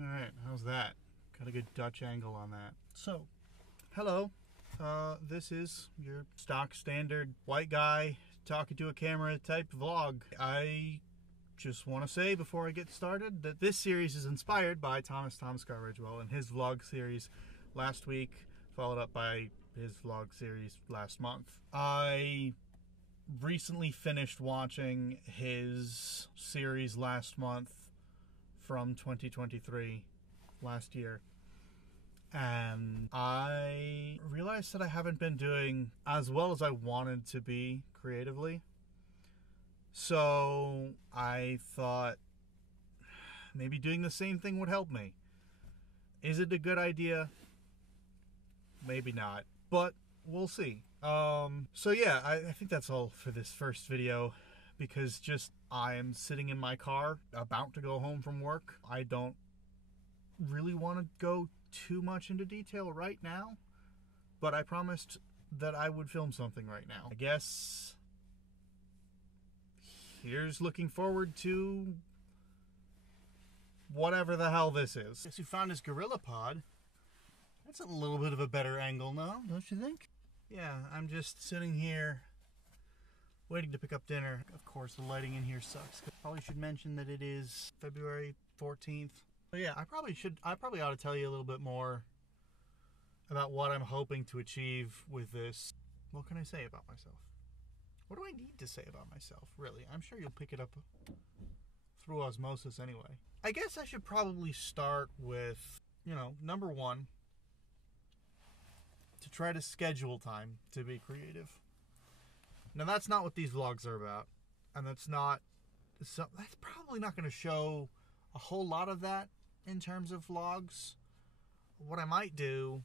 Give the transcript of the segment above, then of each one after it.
Alright, how's that? Got a good Dutch angle on that. So, hello. This is your stock standard white guy talking to a camera type vlog. I just want to say before I get started that this series is inspired by Tom Scott Ridgewell and his vlog series last week, followed up by his vlog series last month. I recently finished watching his series last month from 2023, last year, and I realized that I haven't been doing as well as I wanted to be creatively. So I thought maybe doing the same thing would help me. Is it a good idea? Maybe not, but we'll see. So yeah, I think that's all for this first video, because I am sitting in my car about to go home from work. I don't really want to go too much into detail right now, but I promised that I would film something right now. I guess here's looking forward to whatever the hell this is. Guess who found his GorillaPod? That's a little bit of a better angle now, don't you think? Yeah, I'm just sitting here waiting to pick up dinner. Of course, the lighting in here sucks. Probably should mention that it is February 14th. But yeah, I probably ought to tell you a little bit more about what I'm hoping to achieve with this. What can I say about myself? What do I need to say about myself, really? I'm sure you'll pick it up through osmosis anyway. I guess I should probably start with, number one, to try to schedule time to be creative. Now, that's not what these vlogs are about, and that's probably not going to show a whole lot of that in terms of vlogs. What I might do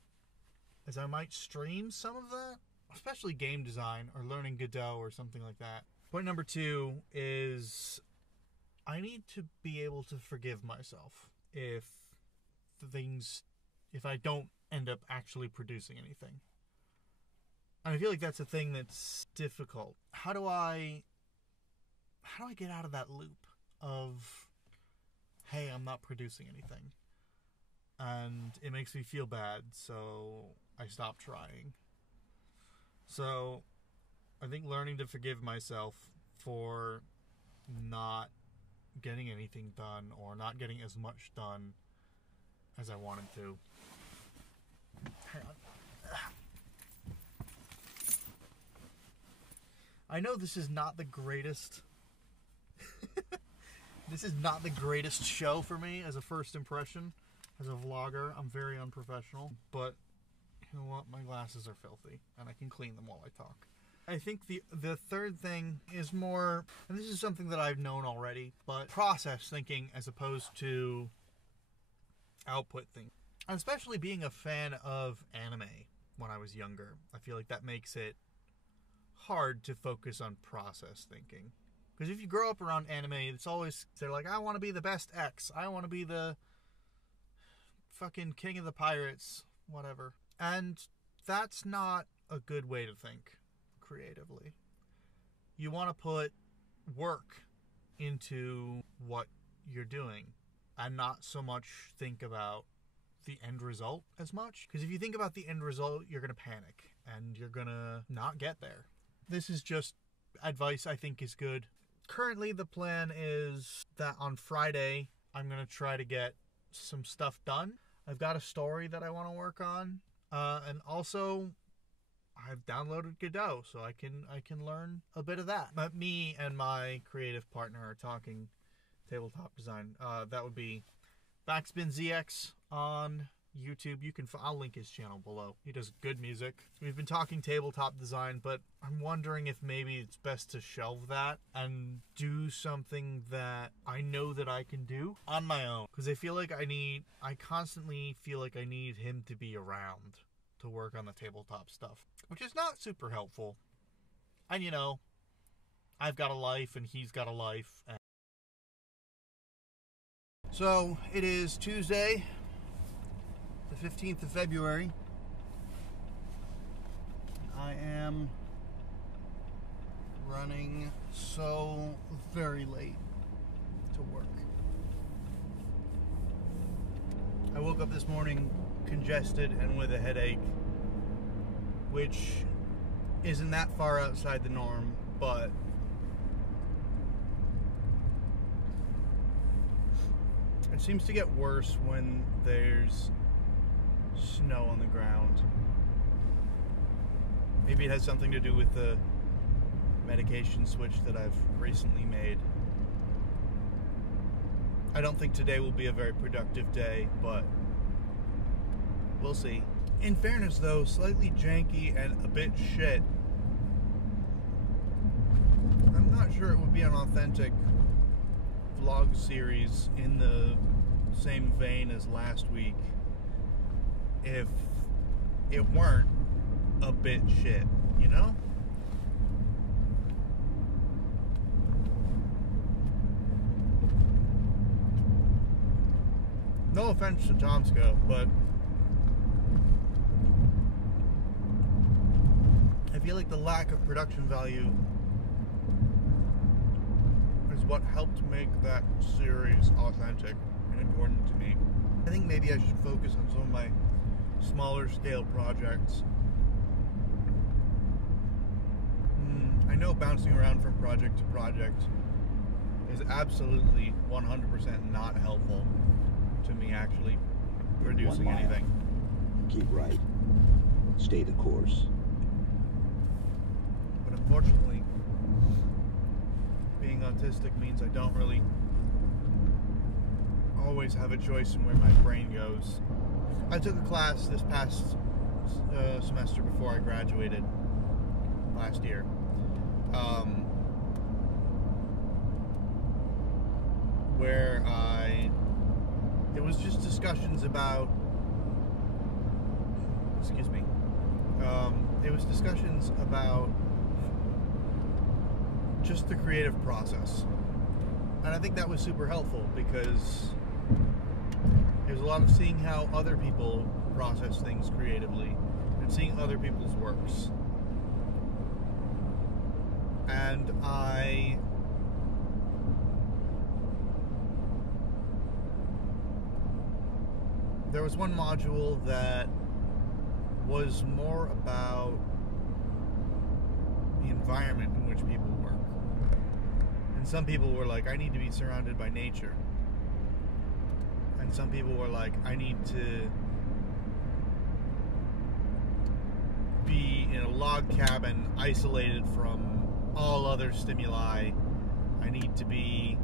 is I might stream some of that, especially game design or learning Godot or something like that. Point number two is I need to be able to forgive myself if I don't end up actually producing anything. And I feel like that's a thing that's difficult. How do I get out of that loop of, hey, I'm not producing anything, and it makes me feel bad, so I stop trying. So I think learning to forgive myself for not getting anything done or not getting as much done as I wanted to. Hang on. I know this is not the greatest this is not the greatest show for me as a first impression. As a vlogger, I'm very unprofessional, but you know what? My glasses are filthy, and I can clean them while I talk. I think the third thing is more, and this is something that I've known already, but process thinking as opposed to output thinking. And especially being a fan of anime when I was younger, I feel like that makes it hard to focus on process thinking. Because if you grow up around anime, it's always, they're like, I want to be the best X. I want to be the fucking king of the pirates, whatever. And that's not a good way to think creatively. You want to put work into what you're doing and not so much think about the end result as much. Because if you think about the end result, you're going to panic and you're going to not get there. This is just advice I think is good. Currently, the plan is that on Friday, I'm going to try to get some stuff done. I've got a story that I want to work on. And also, I've downloaded Godot, so I can learn a bit of that. But me and my creative partner are talking tabletop design. That would be BackspinZX on YouTube. I'll link his channel below. He does good music. We've been talking tabletop design, but I'm wondering if maybe it's best to shelve that and do something that I know that I can do on my own. Because I constantly feel like I need him to be around to work on the tabletop stuff, which is not super helpful. And I've got a life and he's got a life. So it is Tuesday, the 15th of February. I am running so very late to work. woke up this morning congested and with a headache, which isn't that far outside the norm, but it seems to get worse when there's snow on the ground. Maybe it has something to do with the medication switch that I've recently made. I don't think today will be a very productive day, but we'll see. In fairness though, slightly janky and a bit shit. I'm not sure it would be an authentic vlog series in the same vein as last week if it weren't a bit shit, you know? No offense to Tomsko, but I feel like the lack of production value is what helped make that series authentic and important to me. I think maybe I should focus on some of my smaller scale projects. I know bouncing around from project to project is absolutely 100% not helpful to me actually producing anything. Keep right. Stay the course. But unfortunately, being autistic means I don't really always have a choice in where my brain goes. I took a class this past semester before I graduated last year. Where it was just discussions about, it was discussions about just the creative process. And I think that was super helpful because there's a lot of seeing how other people process things creatively and seeing other people's works. And there was one module that was more about the environment in which people work. And some people were like, I need to be surrounded by nature. And some people were like, I need to be in a log cabin isolated from all other stimuli. I need to be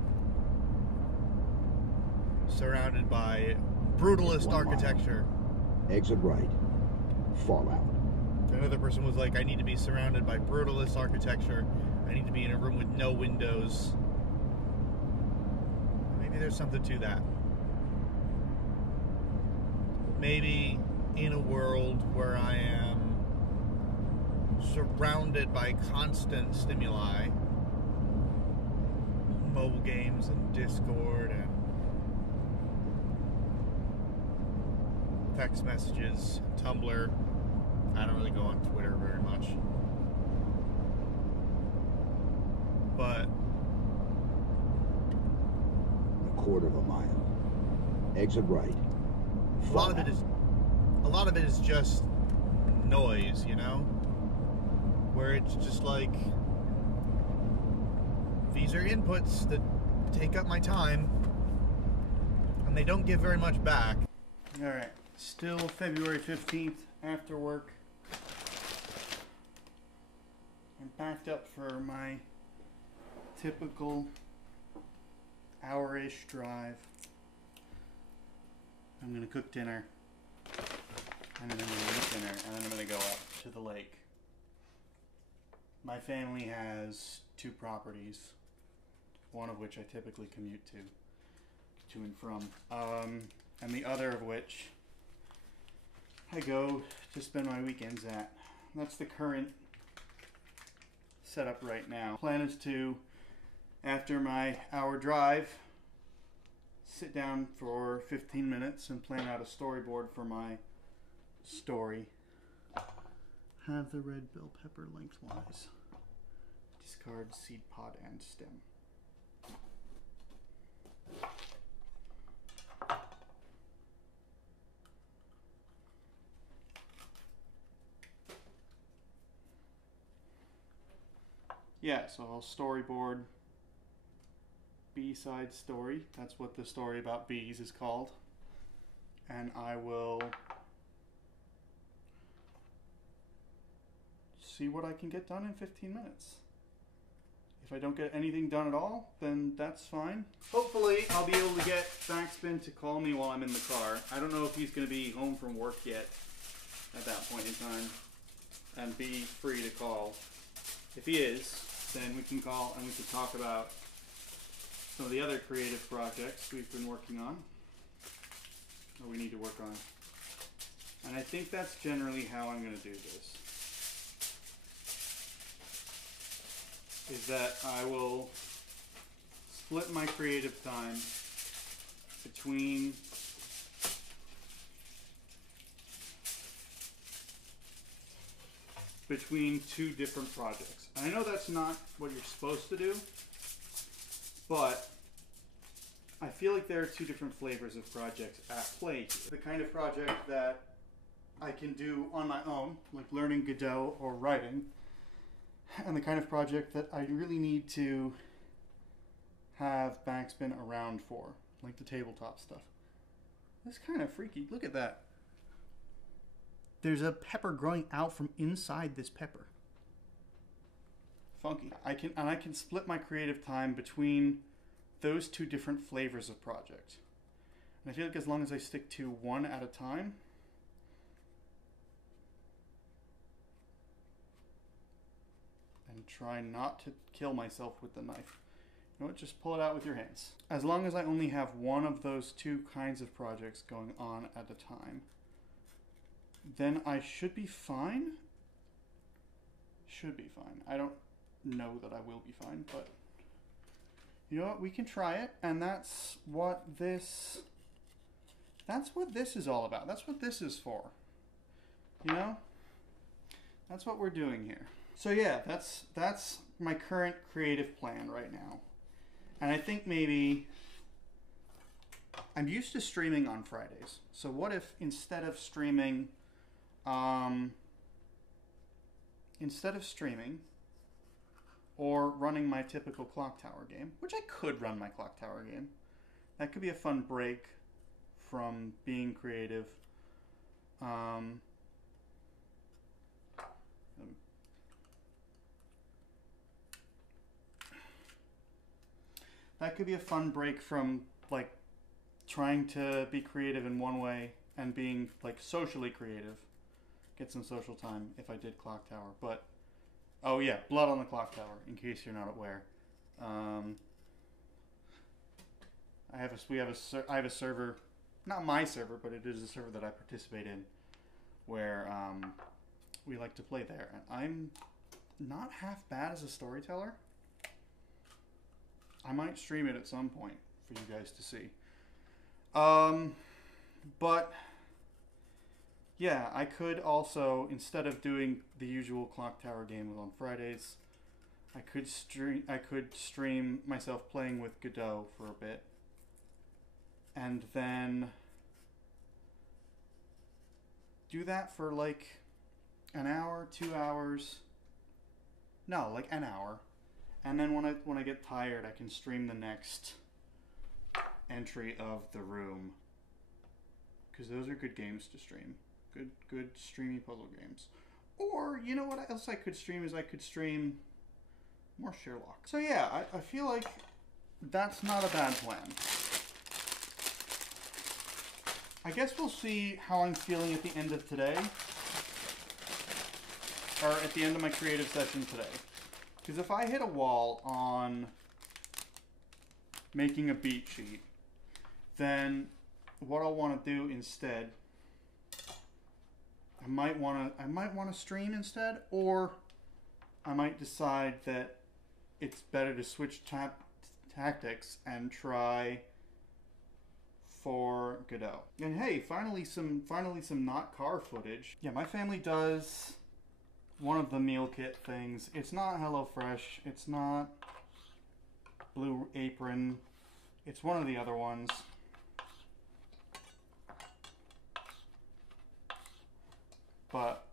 surrounded by brutalist architecture. Exit right. Fallout. Another person was like, I need to be surrounded by brutalist architecture. I need to be in a room with no windows. Maybe there's something to that. Maybe in a world where I am surrounded by constant stimuli, mobile games and Discord and text messages, Tumblr. I don't really go on Twitter very much. But A quarter of a mile. Exit right. a lot of it is just noise, you know? Where it's just like, these are inputs that take up my time and they don't give very much back. Alright, still February 15th after work. I'm packed up for my typical hour-ish drive. I'm gonna cook dinner, and then I'm gonna eat dinner, and then I'm gonna go up to the lake. My family has 2 properties, one of which I typically commute to and from, and the other of which I go to spend my weekends at. That's the current setup right now. Plan is to, after my hour drive, sit down for 15 minutes and plan out a storyboard for my story. Have the red bell pepper lengthwise. Discard seed pod and stem. yeah, so I'll storyboard B-side story. That's what the story about bees is called. And I will see what I can get done in 15 minutes. If I don't get anything done at all, then that's fine. Hopefully, I'll be able to get Backspin to call me while I'm in the car. I don't know if he's going to be home from work yet at that point in time and be free to call. If he is, then we can call and we can talk about some of the other creative projects we've been working on, or we need to work on. And I think that's generally how I'm going to do this. Is that I will split my creative time between two different projects. And I know that's not what you're supposed to do, but I feel like there are two different flavors of projects at play here. The kind of project that I can do on my own, like learning Godot or writing, and the kind of project that I really need to have Backspin around for, like the tabletop stuff. That's kind of freaky. Look at that. There's a pepper growing out from inside this pepper. Funky. I can split my creative time between those two different flavors of project. And I feel like as long as I stick to one at a time, and try not to kill myself with the knife. You know what? Just pull it out with your hands. As long as I only have one of those two kinds of projects going on at a time, then I should be fine. Should be fine. I don't know that I will be fine, but you know what? We can try it, and that's what this is all about. That's what this is for. You know? That's what we're doing here. So yeah, that's my current creative plan right now. And I think maybe I'm used to streaming on Fridays. So what if instead of streaming or running my typical Clock Tower game, which I could run my Clock Tower game. That could be a fun break from being creative. That could be a fun break from like trying to be creative in one way and being like socially creative. Get some social time if I did Clock Tower. But oh yeah, Blood on the Clock Tower, in case you're not aware. I have a server, not my server, but it is a server that I participate in, where we like to play there. And I'm not half bad as a storyteller. I might stream it at some point for you guys to see. But yeah, I could also, instead of doing the usual Clock Tower game on Fridays, I could stream myself playing with Godot for a bit. And then do that for like an hour, 2 hours. No, like an hour. And then when I get tired, I can stream the next entry of The Room. Because those are good games to stream. Good streamy puzzle games. Or, you know what else I could stream is I could stream more Sherlock. So yeah, I feel like that's not a bad plan. I guess we'll see how I'm feeling at the end of today. Or at the end of my creative session today. Because if I hit a wall on making a beat sheet, then what I'll want to do instead, I might want to stream instead, or I might decide that it's better to switch tactics and try for Godot. And hey, finally some not car footage. Yeah, my family does one of the meal kit things. It's not HelloFresh. It's not Blue Apron. It's one of the other ones. But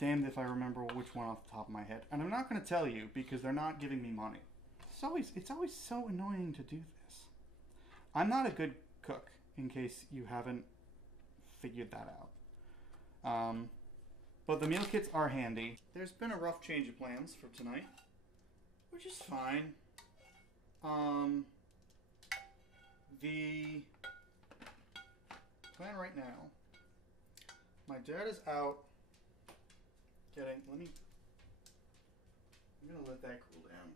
damned if I remember which one off the top of my head. And I'm not going to tell you because they're not giving me money. It's always so annoying to do this. I'm not a good cook, in case you haven't figured that out. But the meal kits are handy. There's been a rough change of plans for tonight, which is fine. The plan right now, my dad is out getting, I'm gonna let that cool down.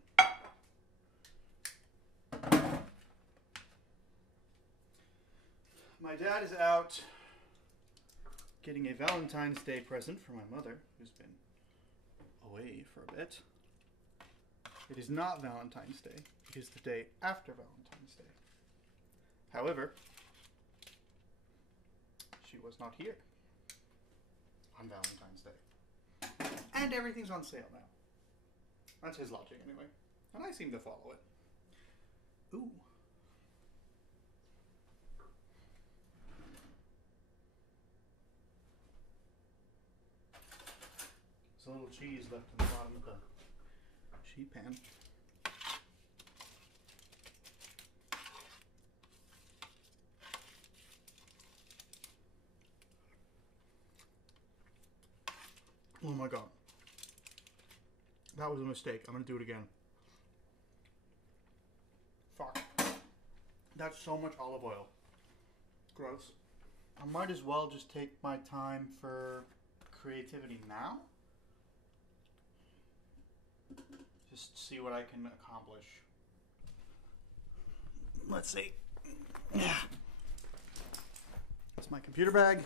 My dad is out getting a Valentine's Day present for my mother, who's been away for a bit. It is not Valentine's Day. It is the day after Valentine's Day. However, she was not here on Valentine's Day. And everything's on sale now. That's his logic anyway. And I seem to follow it. Ooh. There's a little cheese left in the bottom of the sheet pan. Oh my god. That was a mistake. I'm gonna do it again. Fuck. That's so much olive oil. Gross. I might as well just take my time for creativity now. Just see what I can accomplish. Let's see. Yeah. That's my computer bag.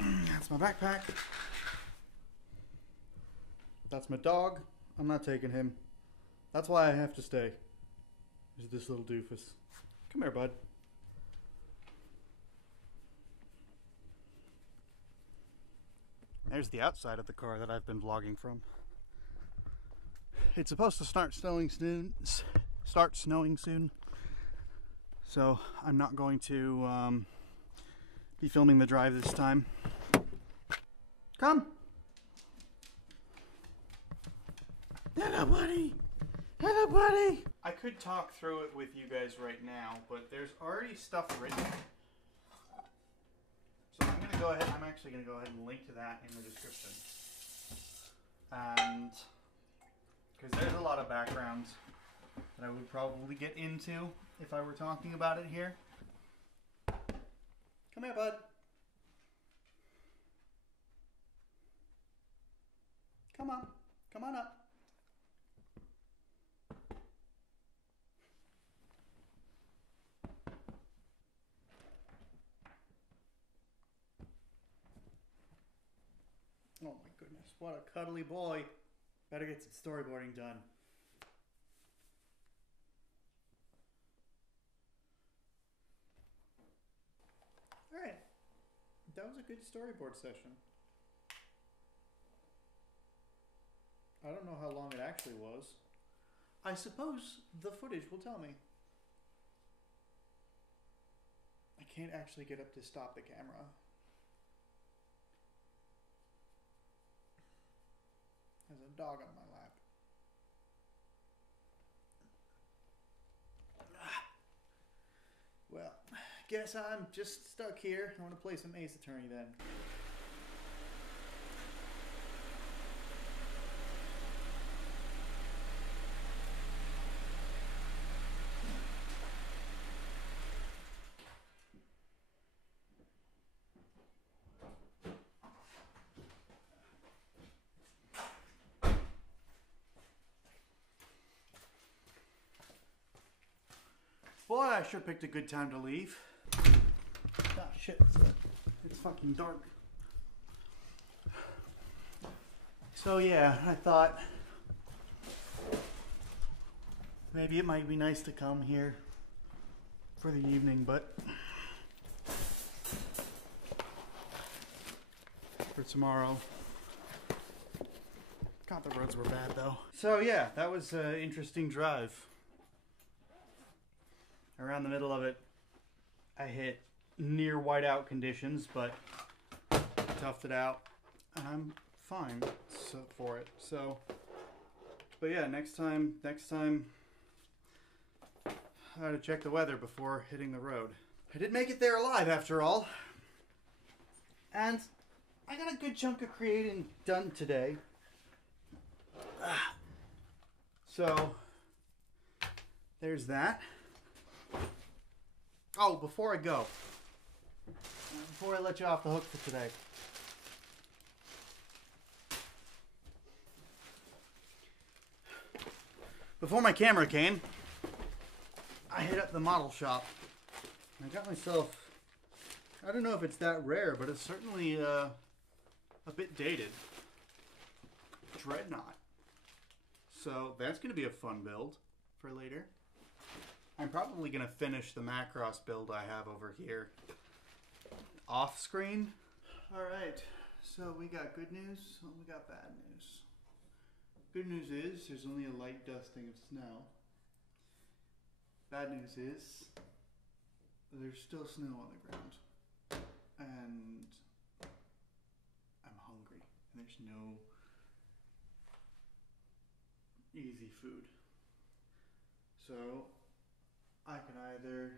That's my backpack. That's my dog. I'm not taking him. That's why I have to stay. There's this little doofus. Come here, bud. There's the outside of the car that I've been vlogging from. It's supposed to start snowing soon. So I'm not going to be filming the drive this time. Come. Hello, buddy. Hello, buddy. I could talk through it with you guys right now, but there's already stuff written. So I'm going to go ahead, I'm actually going to go ahead and link to that in the description. And, because there's a lot of background that I would probably get into if I were talking about it here. Come here, bud. Come on. Come on up. Oh my goodness, what a cuddly boy. Better get some storyboarding done. Alright, that was a good storyboard session. I don't know how long it actually was. I suppose the footage will tell me. I can't actually get up to stop the camera. There's a dog on my lap. Well, guess I'm just stuck here. I want to play some Ace Attorney then. Boy, I sure picked a good time to leave. Ah, shit. It's fucking dark. So yeah, I thought maybe it might be nice to come here for the evening, but for tomorrow. God, the roads were bad though. So yeah, that was an interesting drive. Around the middle of it, I hit near whiteout conditions, but toughed it out, and I'm fine for it. So, but yeah, next time, I gotta check the weather before hitting the road. I did make it there alive after all, and I got a good chunk of creating done today. So, there's that. Oh, before I let you off the hook for today, before my camera came, I hit up the model shop. I got myself, I don't know if it's that rare, but it's certainly a bit dated, Dreadnought. So that's going to be a fun build for later. I'm probably going to finish the Macross build I have over here off screen. Alright, so we got good news and we got bad news. Good news is there's only a light dusting of snow. Bad news is there's still snow on the ground. And I'm hungry. And there's no easy food. So I can either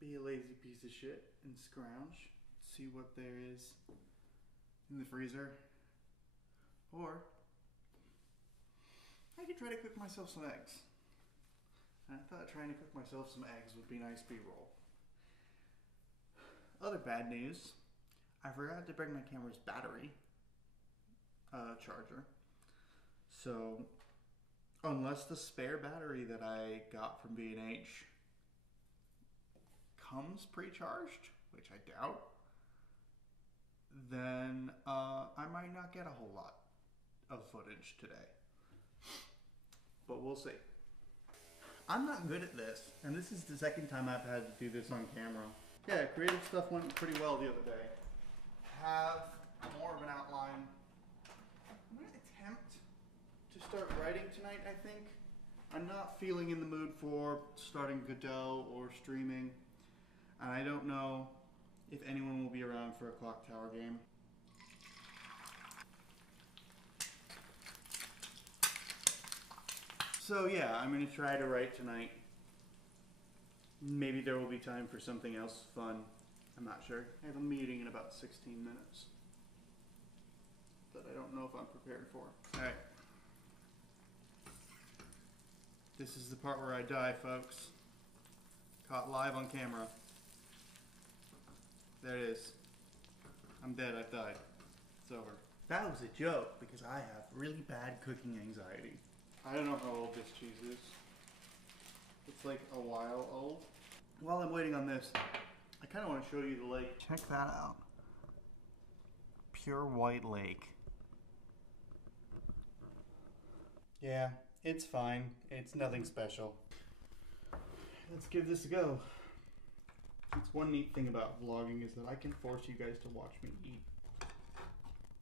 be a lazy piece of shit and scrounge, see what there is in the freezer, or I could try to cook myself some eggs. And I thought trying to cook myself some eggs would be nice B-roll. Other bad news, I forgot to bring my camera's battery charger. So unless the spare battery that I got from B&H comes pre-charged, which I doubt, then I might not get a whole lot of footage today. But we'll see. I'm not good at this, and this is the second time I've had to do this on camera. Yeah, creative stuff went pretty well the other day. Have more of an outline. I'm going to attempt to start writing tonight, I think. I'm not feeling in the mood for starting Godot or streaming, and I don't know if anyone will be around for a Clock Tower game. So yeah, I'm going to try to write tonight. Maybe there will be time for something else fun. I'm not sure. I have a meeting in about 16 minutes that I don't know if I'm prepared for. Alright. This is the part where I die, folks. Caught live on camera. There it is. I'm dead. I've died. It's over. That was a joke because I have really bad cooking anxiety. I don't know how old this cheese is. It's like a while old. While I'm waiting on this, I kind of want to show you the lake. Check that out. Pure white lake. Yeah, it's fine. It's nothing special. Let's give this a go. It's one neat thing about vlogging is that I can force you guys to watch me eat.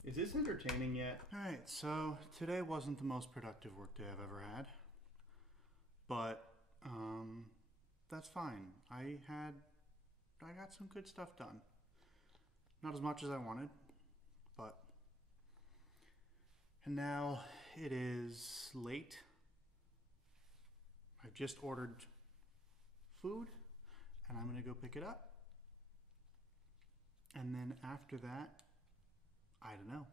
Is this entertaining yet? Alright, so today wasn't the most productive work day I've ever had. But, that's fine. I got some good stuff done. Not as much as I wanted, but... And now it is late. I've just ordered food, and I'm gonna go pick it up. And then after that, I don't know.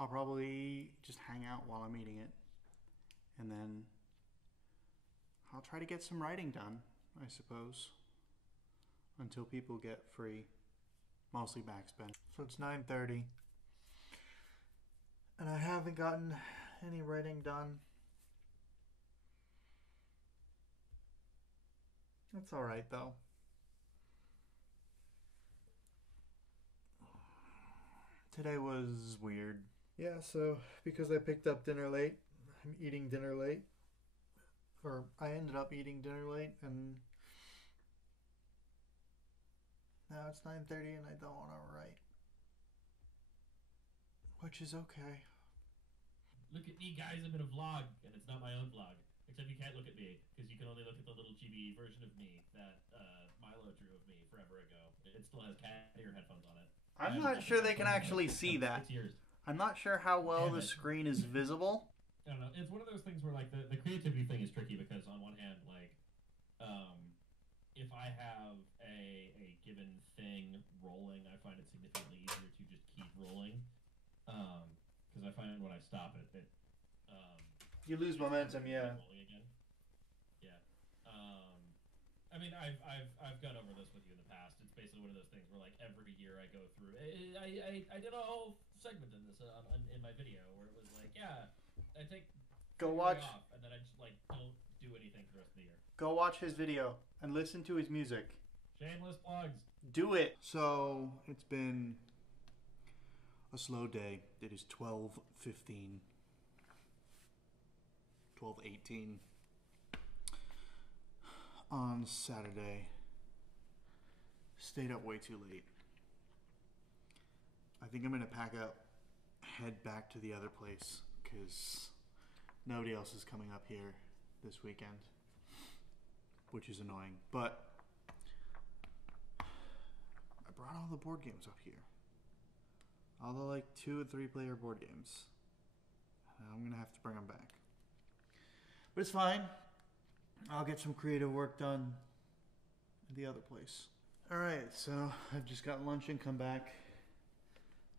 I'll probably just hang out while I'm eating it. And then I'll try to get some writing done, I suppose. Until people get free. Mostly backspin. So it's 9:30. And I haven't gotten any writing done. That's alright though. Today was weird. Yeah, so because I picked up dinner late, I'm eating dinner late. Or I ended up eating dinner late, and now it's 9:30 and I don't want to write. Which is okay. Look at me, guys, I'm in a vlog, and it's not my own vlog. Except you can't look at me because you can only look at the little chibi version of me that Milo drew of me forever ago. It still has cat ear headphones on it. I'm And not I sure think they can that's actually like see that. 6 years. I'm not sure how well Damn the it. screen is visible. I don't know. It's one of those things where like the creativity thing is tricky because on one hand, like, if I have a given thing rolling, I find it significantly easier to just keep rolling. Because I find when I stop it You lose momentum, yeah. rolling again. Yeah. I mean, I've gone over this with you in the past. It's basically one of those things where like every year I go through. I did a whole segment in this in my video where it was like, yeah, I take Go February watch. off, and then I just like don't do anything for the rest of the year. Go watch his video and listen to his music. Shameless plugs. Do it. So it's been a slow day. It is 12:15, 12:18 on Saturday. Stayed up way too late. I think I'm gonna pack up, head back to the other place because nobody else is coming up here this weekend, which is annoying. But I brought all the board games up here. All the like 2 and 3 player board games. I'm gonna have to bring them back. But it's fine. I'll get some creative work done at the other place. Alright, so I've just got lunch and come back.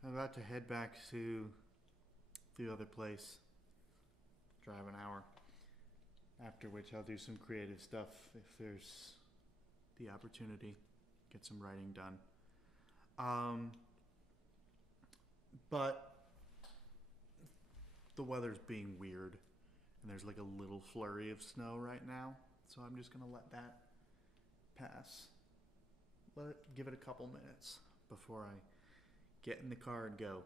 I'm about to head back to the other place. Drive an hour. After which I'll do some creative stuff if there's the opportunity. Get some writing done. But the weather's being weird, and there's like a little flurry of snow right now, so I'm just gonna let that pass. Give it a couple minutes before I get in the car and go.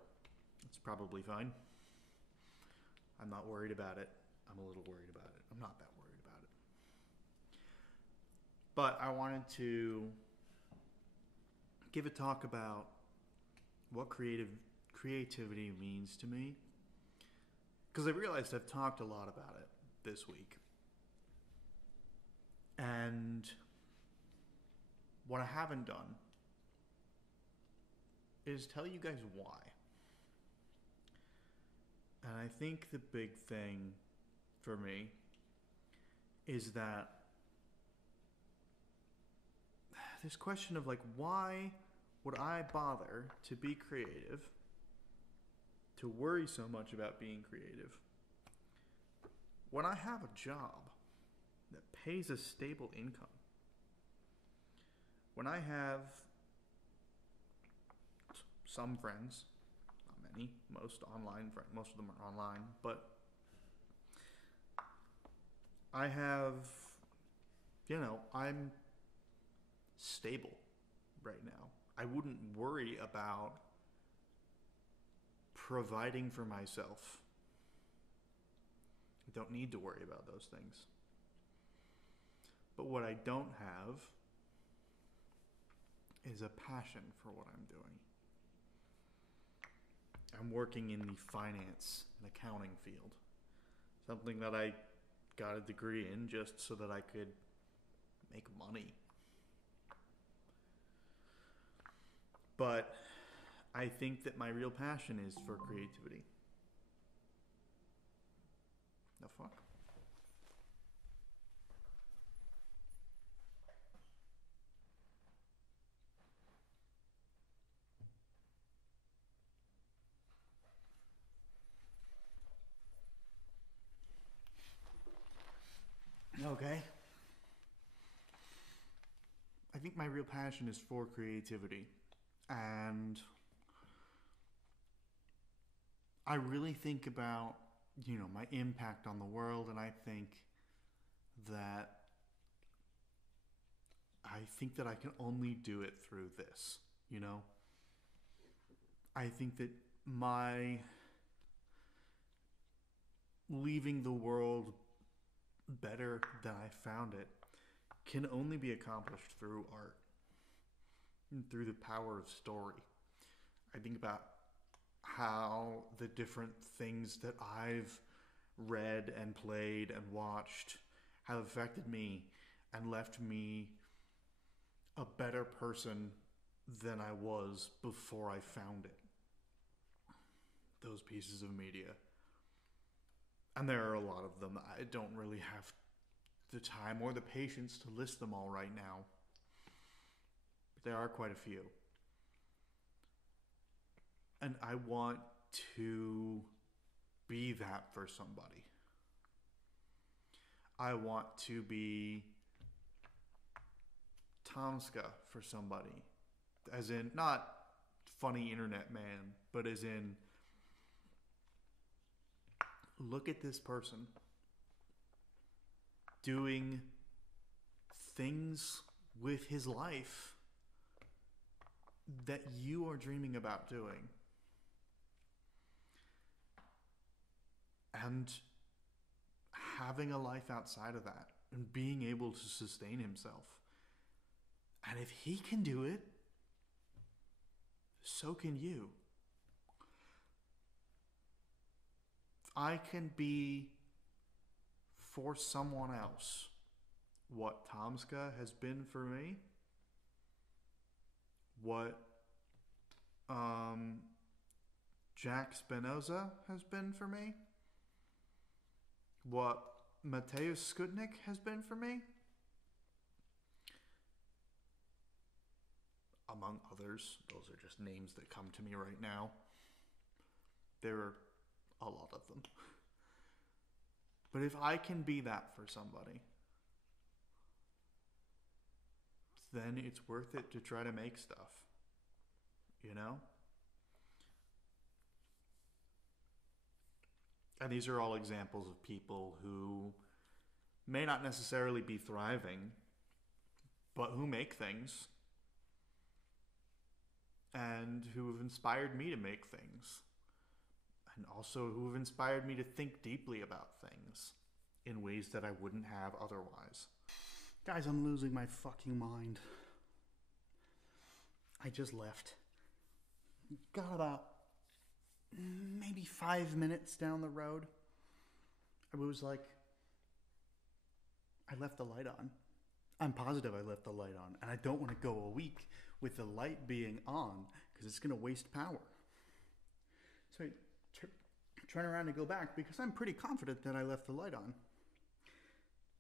It's probably fine. I'm not worried about it. I'm a little worried about it. I'm not that worried about it. But I wanted to give a talk about what creativity means to me. Because I realized I've talked a lot about it this week. And what I haven't done is tell you guys why. And I think the big thing for me is that this question of like, why would I bother to be creative, to worry so much about being creative, when I have a job that pays a stable income? When I have some friends, not many, most online friends, most of them are online, but I have, I'm stable right now. I wouldn't worry about providing for myself. I don't need to worry about those things. But what I don't have is a passion for what I'm doing. I'm working in the finance and accounting field. Something that I got a degree in just so that I could make money. But I think that my real passion is for creativity. The fuck? Okay. I think my real passion is for creativity. And I really think about, my impact on the world, and I think that I can only do it through this, I think that my leaving the world better than I found it can only be accomplished through art and through the power of story. I think about how the different things that I've read and played and watched have affected me and left me a better person than I was before I found it. Those pieces of media. And there are a lot of them. I don't really have the time or the patience to list them all right now. But there are quite a few. And I want to be that for somebody. I want to be Tomska for somebody. As in, not funny internet man, but as in, look at this person doing things with his life that you are dreaming about doing. And having a life outside of that and being able to sustain himself. And if he can do it, so can you. If I can be for someone else what Tomska has been for me, what Jack Spinoza has been for me, what Mateusz Skutnik has been for me, among others. Those are just names that come to me right now. There are a lot of them. But if I can be that for somebody, then it's worth it to try to make stuff. You know? And these are all examples of people who may not necessarily be thriving, but who make things. And who have inspired me to make things. And also who have inspired me to think deeply about things in ways that I wouldn't have otherwise. Guys, I'm losing my fucking mind. I just left. Got about maybe 5 minutes down the road. I was like, I left the light on. I'm positive I left the light on. And I don't want to go a week with the light being on because it's going to waste power. So I turn around and go back because I'm pretty confident that I left the light on.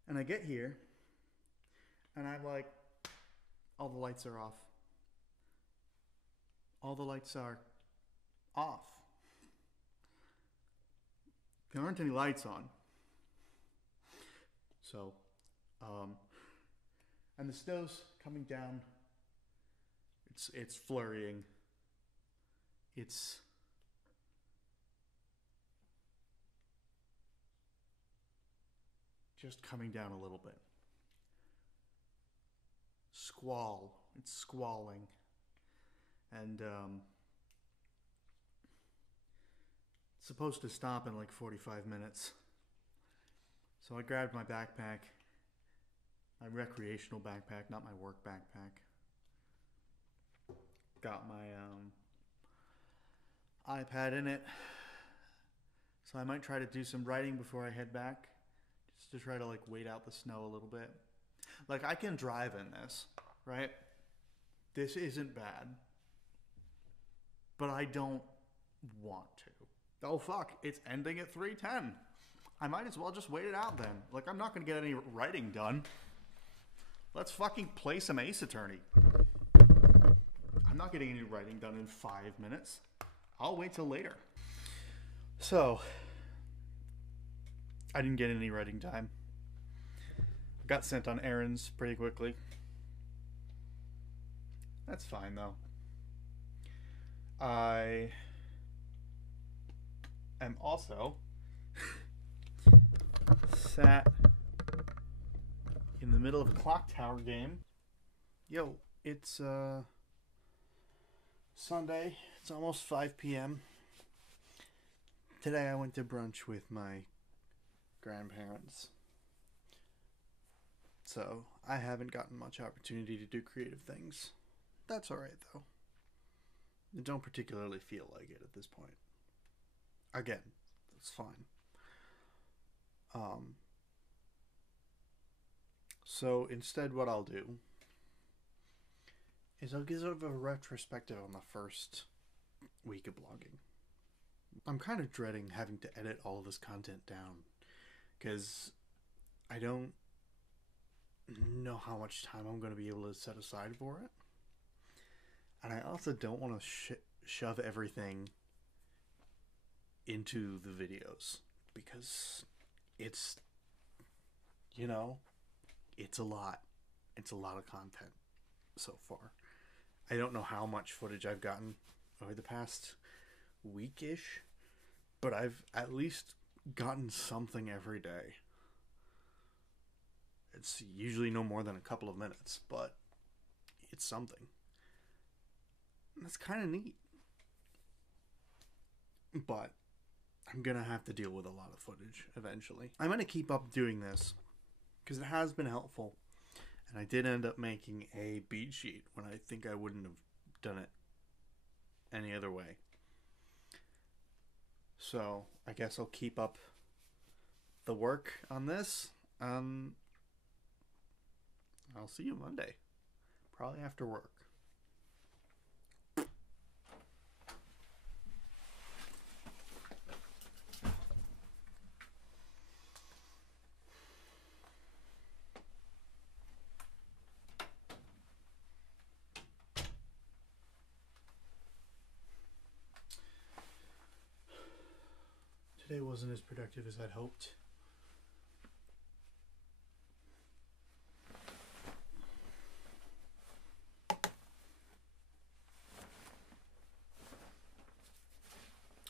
And I get here and I'm like, all the lights are off. All the lights are off. There aren't any lights on. So, and the snow's coming down. It's flurrying. It's just coming down a little bit. Squall. It's squalling. And it's supposed to stop in like 45 minutes. So I grabbed my backpack, my recreational backpack, not my work backpack. Got my iPad in it. So I might try to do some writing before I head back. Just to try to like wait out the snow a little bit. Like I can drive in this, right? This isn't bad. But I don't want to. Oh fuck, it's ending at 3:10. I might as well just wait it out then. Like I'm not gonna get any writing done. Let's fucking play some Ace Attorney. I'm not getting any writing done in 5 minutes. I'll wait till later. So, I didn't get any writing time. Got sent on errands pretty quickly. That's fine though. I am also sat in the middle of a clock tower game. Yo, it's Sunday. It's almost 5 p.m. Today I went to brunch with my grandparents. So I haven't gotten much opportunity to do creative things. That's alright though. I don't particularly feel like it at this point. Again, it's fine. So instead what I'll do is I'll give sort of a retrospective on the first week of blogging. I'm kind of dreading having to edit all of this content down because I don't know how much time I'm going to be able to set aside for it. And I also don't want to shove everything into the videos because it's, you know, it's a lot. It's a lot of content so far. I don't know how much footage I've gotten over the past week-ish, but I've at least gotten something every day. It's usually no more than a couple of minutes, but it's something. And that's kind of neat. But I'm going to have to deal with a lot of footage eventually. I'm going to keep up doing this because it has been helpful. And I did end up making a beat sheet when I think I wouldn't have done it any other way. So I guess I'll keep up the work on this. I'll see you Monday, probably after work. Today wasn't as productive as I'd hoped.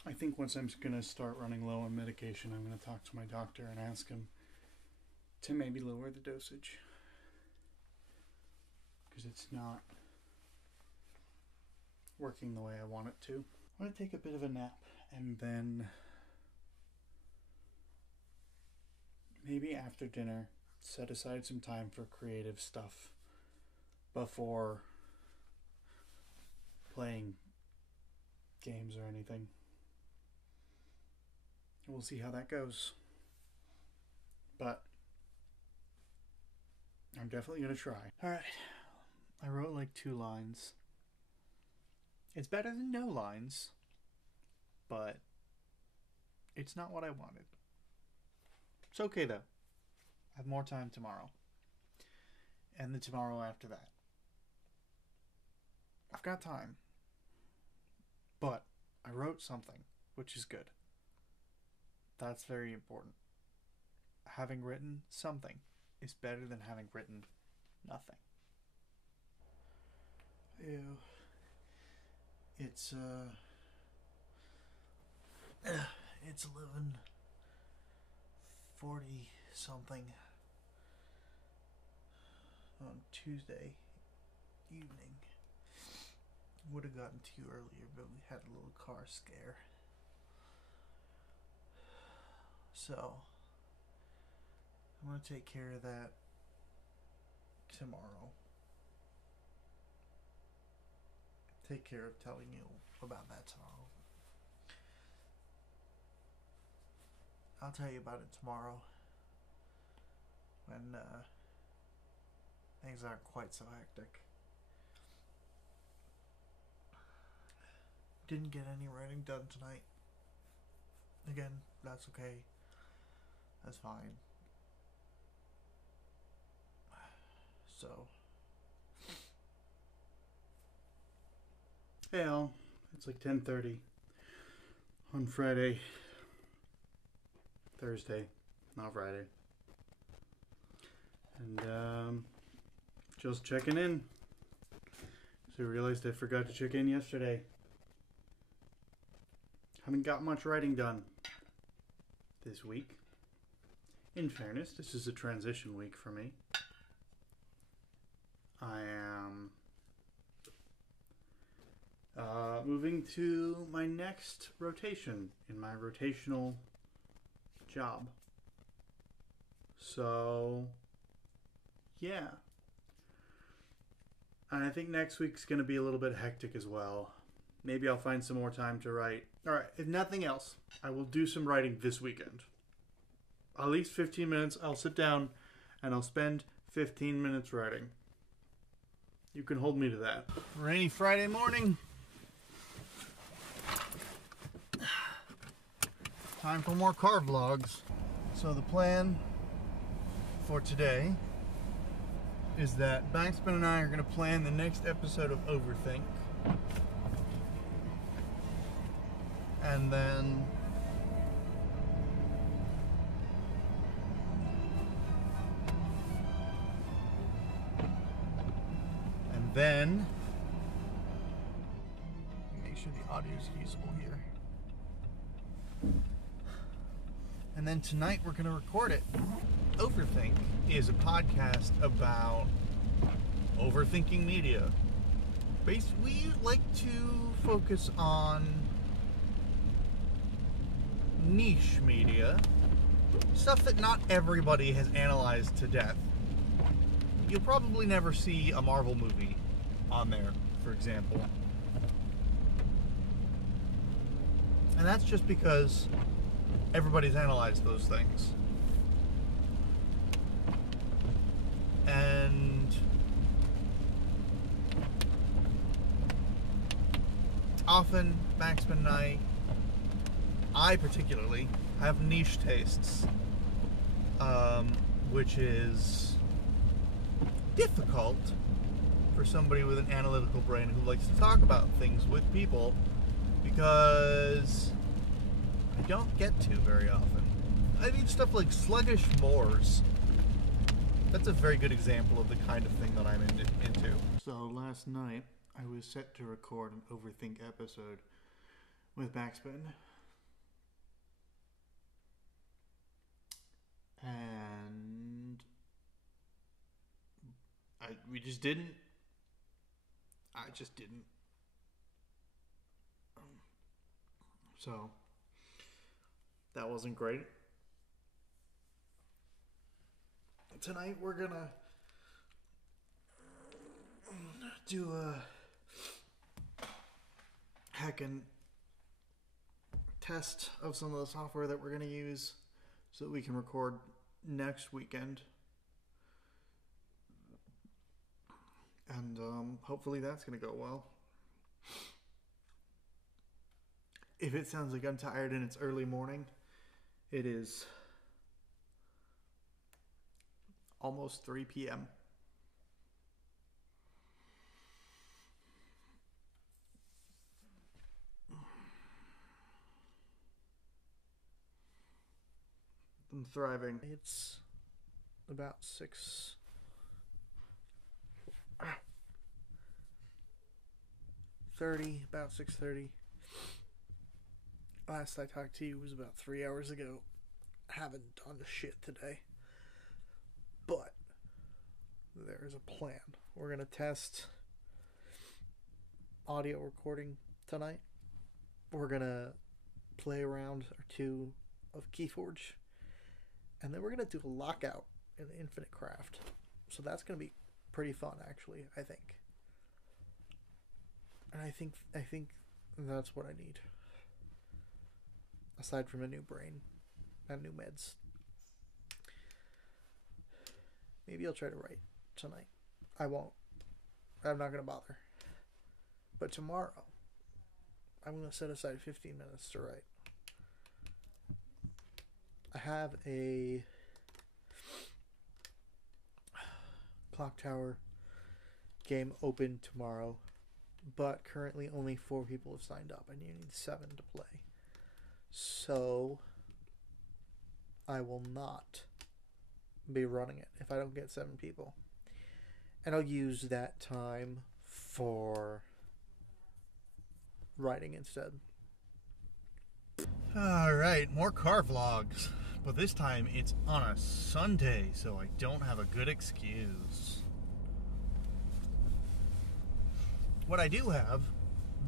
I think once I'm going to start running low on medication, I'm going to talk to my doctor and ask him to maybe lower the dosage. Because it's not working the way I want it to. I'm going to take a bit of a nap and then maybe after dinner set aside some time for creative stuff before playing games or anything. We'll see how that goes. But I'm definitely going to try. Alright. I wrote like 2 lines. It's better than no lines. But it's not what I wanted. It's okay though. I have more time tomorrow. And the tomorrow after that. I've got time. But I wrote something, which is good. That's very important. Having written something is better than having written nothing. Ew. It's 11:40 something on Tuesday evening. Would have gotten to you earlier, but we had a little car scare. So, I'm going to take care of that tomorrow. Take care of telling you about that tomorrow. I'll tell you about it tomorrow when things aren't quite so hectic. Didn't get any writing done tonight. Again, that's okay. That's fine. So, hey all, it's like 10:30 on Friday, Thursday, not Friday, and just checking in. So I realized I forgot to check in yesterday. Haven't got much writing done this week. In fairness, this is a transition week for me. I am moving to my next rotation in my rotational job. So, yeah. And I think next week's going to be a little bit hectic as well. Maybe I'll find some more time to write. Alright, if nothing else, I will do some writing this weekend. at least 15 minutes. I'll sit down and I'll spend 15 minutes writing. You can hold me to that. Rainy Friday morning. Time for more car vlogs. So the plan for today is that Backspin and I are going to plan the next episode of Overthink. And then make sure the audio is usable here. And then tonight we're going to record it. Overthink is a podcast about overthinking media. Basically, we like to focus on niche media, stuff that not everybody has analyzed to death. You'll probably never see a Marvel movie on there, for example. And that's just because everybody's analyzed those things. And often, Backspin and I particularly, have niche tastes, which is difficult for somebody with an analytical brain who likes to talk about things with people, because I don't get to very often. I mean, stuff like Sluggish Moors. That's a very good example of the kind of thing that I'm into. So last night, I was set to record an Overthink episode with Backspin. And we just didn't. I just didn't. So that wasn't great. Tonight we're gonna do a hacking test of some of the software that we're gonna use so that we can record next weekend. And hopefully that's gonna go well. If it sounds like I'm tired and it's early morning, it is almost 3 p.m. I'm thriving. It's about 6:30, about 6:30. Last I talked to you was about 3 hours ago. I haven't done shit today. But there's a plan. We're going to test audio recording tonight. We're going to play a round or two of Keyforge. And then we're going to do a lockout in Infinite Craft. So that's going to be pretty fun, actually, I think. And I think that's what I need. Aside from a new brain and new meds. Maybe I'll try to write tonight. I won't. I'm not going to bother. But tomorrow, I'm going to set aside 15 minutes to write. I have a Clock Tower game open tomorrow, but currently only 4 people have signed up, and you need 7 to play. So, I will not be running it if I don't get 7 people. And I'll use that time for writing instead. Alright, more car vlogs. But this time it's on a Sunday, so I don't have a good excuse. What I do have,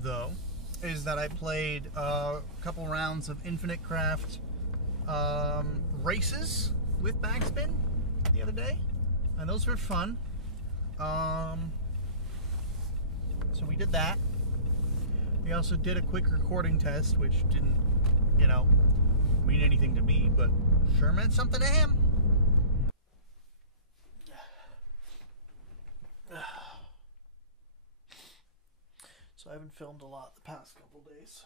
though, is that I played a couple rounds of Infinite Craft races with Backspin the other day, and those were fun. So we did that. We also did a quick recording test, which didn't, mean anything to me, but Sure meant something to him. So I haven't filmed a lot the past couple days.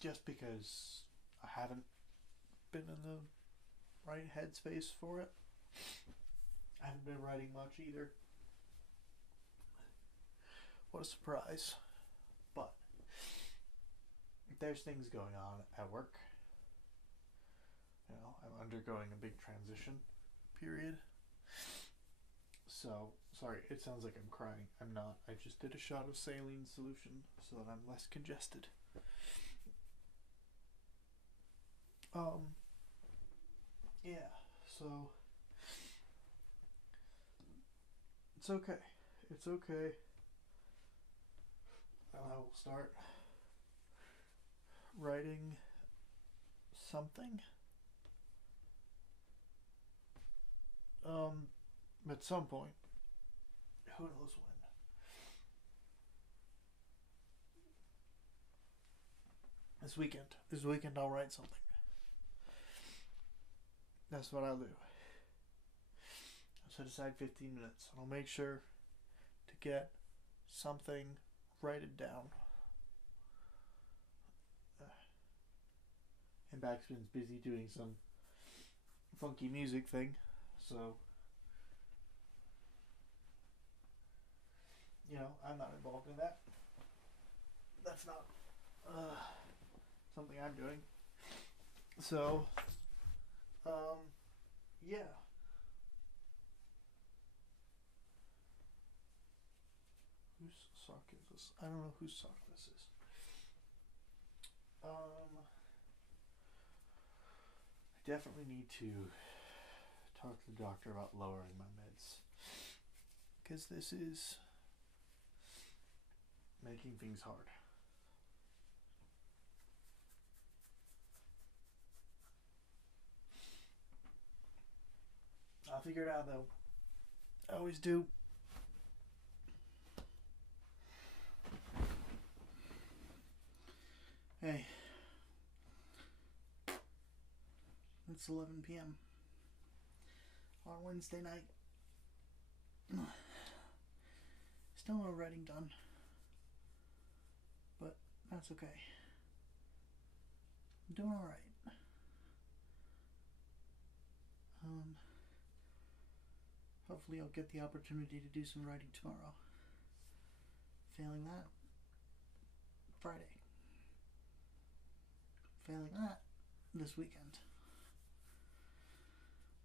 Just because I haven't been in the right headspace for it. I haven't been writing much either. What a surprise. But there's things going on at work. You know, I'm undergoing a big transition period. So, sorry, it sounds like I'm crying. I'm not. I just did a shot of saline solution so that I'm less congested. Yeah, so it's okay. It's okay. I will start writing something. At some point. Who knows when. This weekend I'll write something. That's what I'll do. I'll set aside 15 minutes and I'll make sure to get something, write it down. And Backspin's busy doing some funky music thing, so you know, I'm not involved in that. That's not something I'm doing. So, yeah. Whose sock is this? I don't know whose sock this is. I definitely need to talk to the doctor about lowering my meds. Because this is making things hard. I'll figure it out though. I always do. Hey. It's 11 p.m. on Wednesday night. Still no writing done. But that's okay. I'm doing alright. Hopefully I'll get the opportunity to do some writing tomorrow. Failing that, Friday. Failing that, this weekend.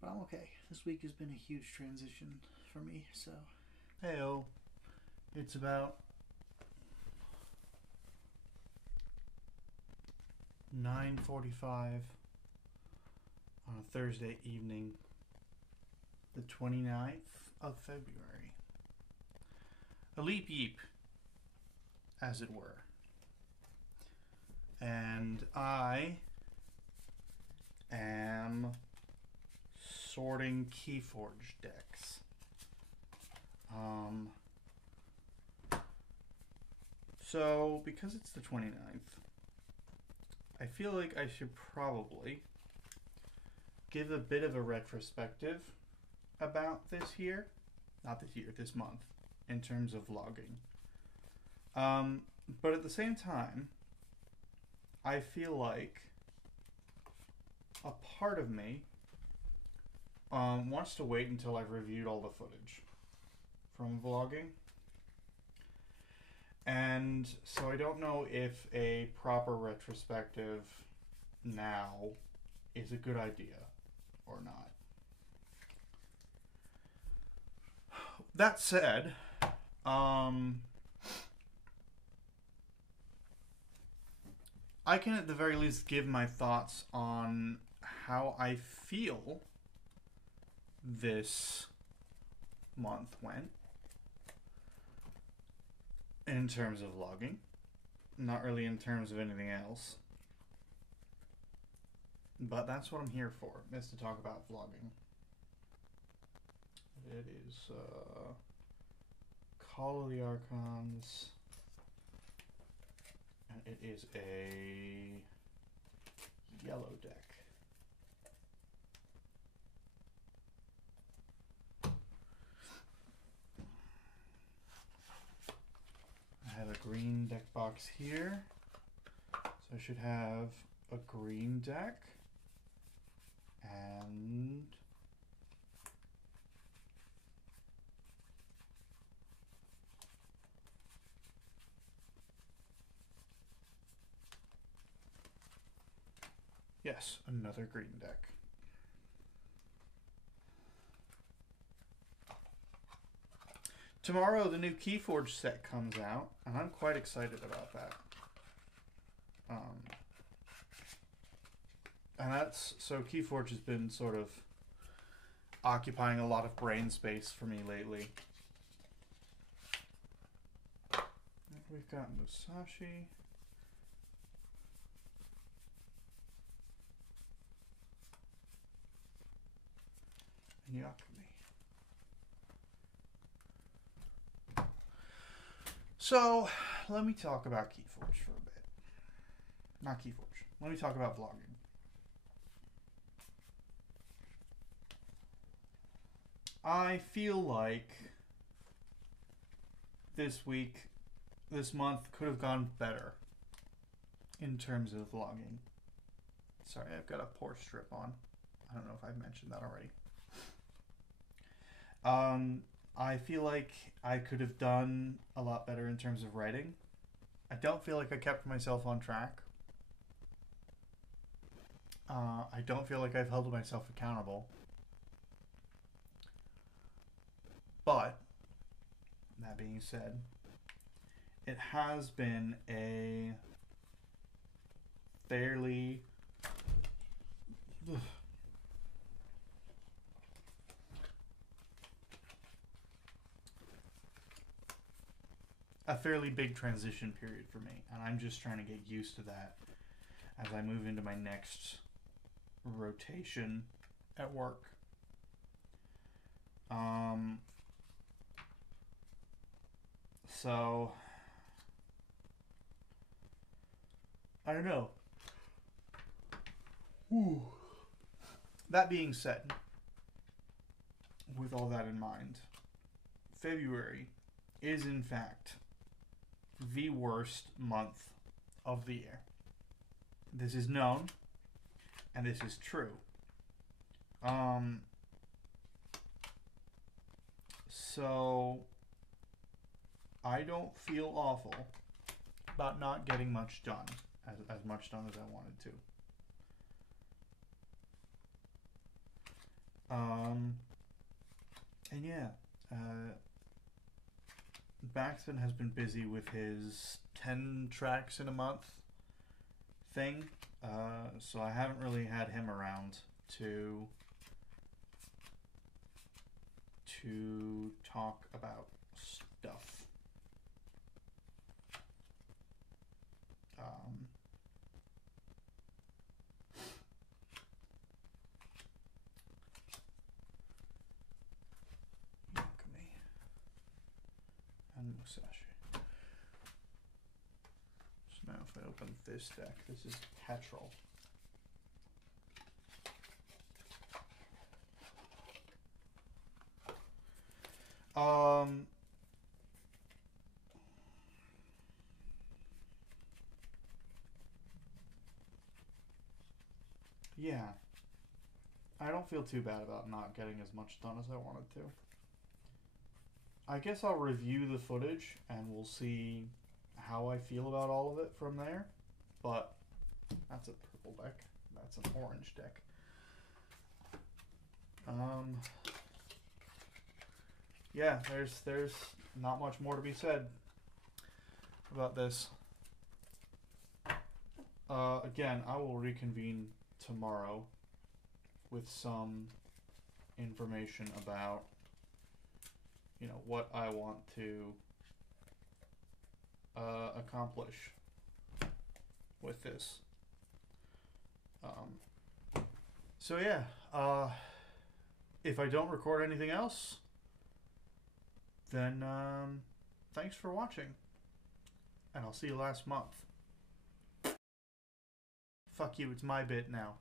But I'm okay. This week has been a huge transition for me, so. Hey-oh. It's about 9:45 on a Thursday evening, the 29th of February. A leap yeep, as it were. And I am sorting Keyforge decks. So, because it's the 29th, I feel like I should probably give a bit of a retrospective about this year. Not this year, this month, in terms of vlogging. But at the same time, I feel like a part of me wants to wait until I've reviewed all the footage from vlogging. And so I don't know if a proper retrospective now is a good idea or not. That said, I can at the very least give my thoughts on how I feel this month went in terms of vlogging, not really in terms of anything else. But that's what I'm here for, is to talk about vlogging. It is Call of the Archons And it is a yellow deck. I have a green deck box here. So I should have a green deck. And yes, another green deck. Tomorrow, the new Keyforge set comes out, and I'm quite excited about that. And that's, so Keyforge has been sort of occupying a lot of brain space for me lately. We've got Musashi. And Yakume. So, let me talk about Keyforge for a bit. Not Keyforge. Let me talk about vlogging. I feel like this month could have gone better in terms of vlogging. Sorry, I've got a pour strip on. I don't know if I've mentioned that already. I feel like I could have done a lot better in terms of writing. I don't feel like I kept myself on track. I don't feel like I've held myself accountable. But, that being said, it has been a fairly big transition period for me, and I'm just trying to get used to that as I move into my next rotation at work. So I don't know. Ooh. That being said, with all that in mind, February is in fact the worst month of the year. This is known, and this is true. So I don't feel awful about not getting much done, as much done as I wanted to. And yeah, Baxton has been busy with his 10 tracks in a month thing, so I haven't really had him around to talk about stuff. Yakume and Musashi. So now if I open this deck, this is Petrol. Yeah. I don't feel too bad about not getting as much done as I wanted to. I guess I'll review the footage and we'll see how I feel about all of it from there. But that's a purple deck. That's an orange deck. Yeah, there's not much more to be said about this. Again, I will reconvene tomorrow with some information about, you know, what I want to accomplish with this. So yeah, if I don't record anything else, then thanks for watching, and I'll see you last month. Fuck you, it's my bit now.